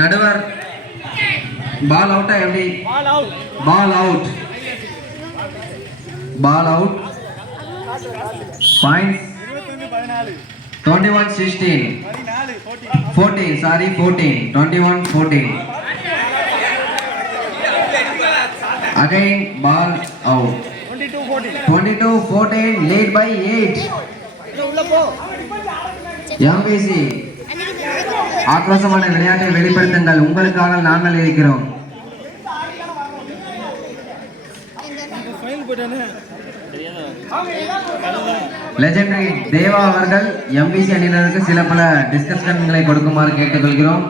நடுவர் பால் அவுட்டா எப்படி? Ball out. Ball out. Points 21-16. 14 sorry 14. 21-14. Again ball out. 22-14 lead by 8. MVC ஆக்ரோஷமான விளையாட்டை வெளிப்படுத்துங்கள், உங்களுக்காக நாங்கள் இருக்கிறோம். லெஜெண்டரி தேவா அவர்கள் MVC அணியினருக்கு சில பல டிஸ்கஷன்களை கொடுக்குமாறு கேட்டுக்கொள்கிறோம்.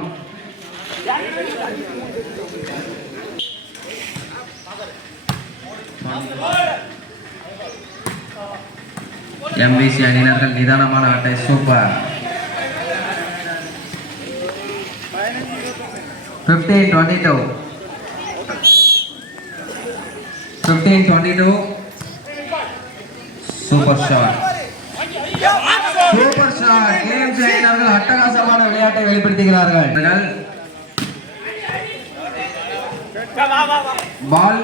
MVC அணியினர்கள் நிதானமான ஆட்டை. Super. 15-22. 15-22. Super shot. Super shot. Games அணியினர்கள் அட்டகாசமான விளையாட்டை வெளிப்படுத்துகிறார்கள். பால்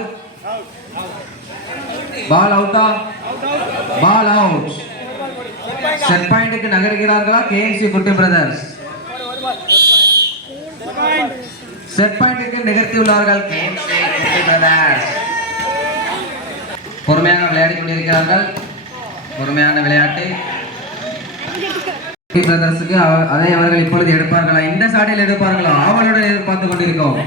பால் அவுட்டா? Ball out. செட் பாயிண்ட்க்கு நகர்கிறார்களா KMC குட்டி பிரதர்ஸ்? செட் பாயிண்ட்க்கு நிகழ்த்தியுள்ளார்கள் KMC குட்டி பிரதர்ஸ். பொறுமையாக விளையாடி கொண்டிருக்கிறார்கள். பொறுமையான விளையாட்டு குட்டி பிரதர்ஸுக்கு. அதை அவர்கள் இப்பொழுது எடுப்பார்களா? இந்த சாட்டில் எடுப்பார்களா? அவளுடன் எதிர்பார்த்து கொண்டிருக்கோம்.